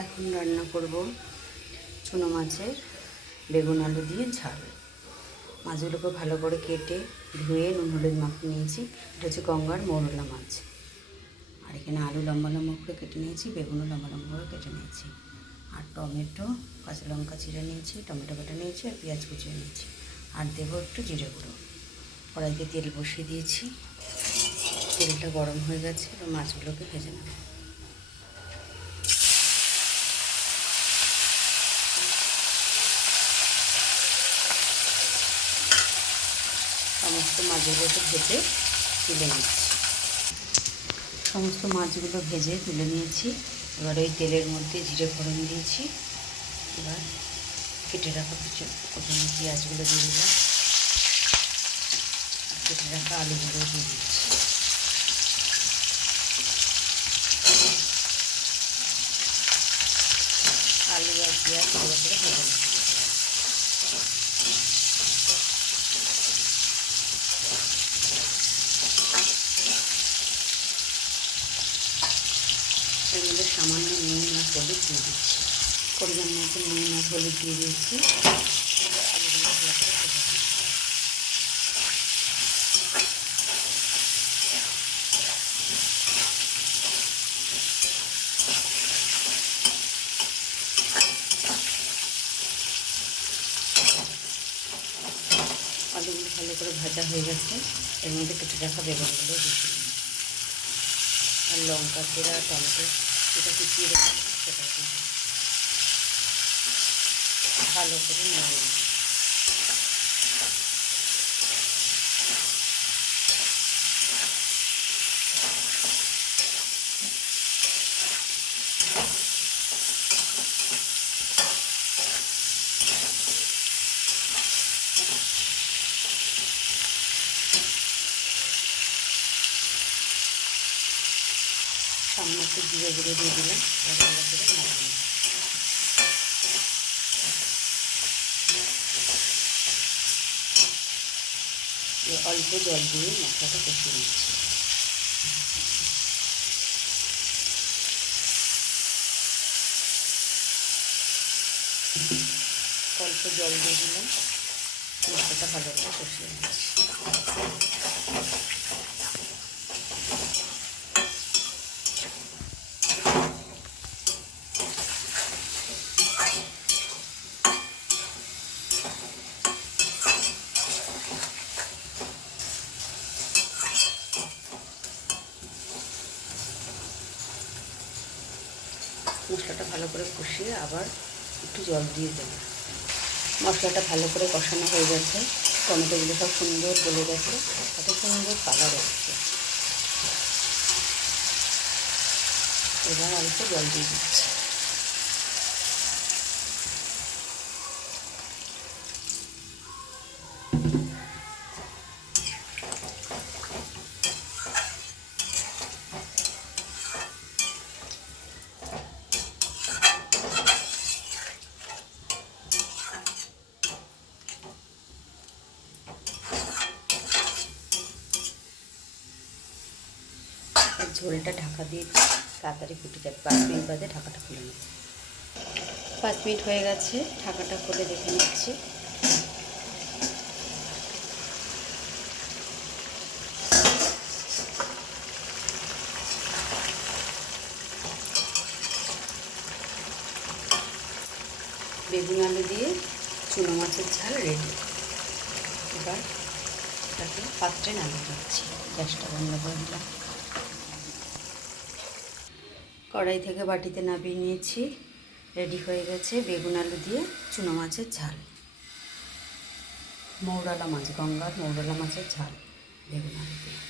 এখন রান্না করব চুনো মাছের বেগুন আলু দিয়ে ঝাল। মাছগুলোকে ভালো করে কেটে ধুয়ে নুন হলুদ মাখিয়ে নিয়েছি। এটা হচ্ছে গঙ্গার মৌরলা মাছ। আর এখানে আলু লম্বা লম্বা করে কেটে নিয়েছি, বেগুনও লম্বা লম্বা করে কেটে নিয়েছি, আর টমেটো কাঁচা লঙ্কা চিড়ে নিয়েছি, টমেটো কেটে নিয়েছি, আর পেঁয়াজ কুচিয়ে নিয়েছি। আর দেবো একটু জিরে গুঁড়ো। কড়াইতে তেল বসিয়ে দিয়েছি, তেলটা গরম হয়ে গেছে, এবার মাছগুলোকে ভেজে নেব। সমস্ত মাছগুলোকে ভেজে তুলে নিচ্ছি। সমস্ত মাছগুলো ভেজে তুলে নিয়েছি। এবার ওই তেলের মধ্যে জিরে ফোড়ন দিয়েছি। এবার কেটে রাখা কিছু পেঁয়াজগুলো দিয়ে দিলাম, আর কেটে রাখা আলুগুলো দিয়ে দিচ্ছি। আলু আর পেঁয়াজ ভালো করে ভেজে নেব। এর মধ্যে সামান্য নুন আর হলুদ দিয়ে দিচ্ছি। পরিমাণ মতো নুন আর হলুদ দিয়ে দিয়েছি। আলুগুলো ভালো করে ভেজে নেব। আলুগুলো ভালো করে ভাজা হয়ে গেছে। এর মধ্যে কেটে রাখা বেগুনগুলো দিয়ে দিলাম, আর লঙ্কা জিরা টমেটো যেটা কুচিয়ে রেখেছিলাম সেটা দিয়ে দিলাম। ভালো করে নেড়ে নিই। সামনে একটু জিরে গুঁড়ো দিয়ে দিলাম, ভালো করে নাড়িয়ে নিই। অল্প জল দিয়ে মশলাটা কষিয়ে নিচ্ছি। অল্প জল দিয়ে দিলাম, মশলাটা ভালো করে কষিয়ে নিচ্ছি। মশলাটা ভালো করে কষিয়ে আবার একটু জল দিয়ে দেবো। মশলাটা ভালো করে কষানো হয়ে গেছে, টমেটোগুলো সব সুন্দর গলে গেছে, কত সুন্দর কালার এসছে। এবার অল্প জল দিয়ে দিচ্ছি। ঝোলটা ঢাকা দিয়ে তাড়াতাড়ি ফুটে যাবে। 5 মিনিট বাদে ঢাকাটা খুলে নেব। 5 মিনিট হয়ে গেছে, ঢাকাটা খুলে দেখে নিচ্ছি। বেগুন আলু দিয়ে চুনো মাছের ঝাল রেডি। এবার এটাকে পাত্রে নামিয়ে দিচ্ছি। গ্যাসটা বন্ধ করে দিলাম। কড়াই থেকে বাটিতে নামিয়ে নিয়েছি। রেডি হয়ে গেছে বেগুন আলু দিয়ে চুনো মাছের ঝাল। মৌরলা মাছ, গঙ্গার মৌরলা মাছের ঝাল বেগুন আলু দিয়ে।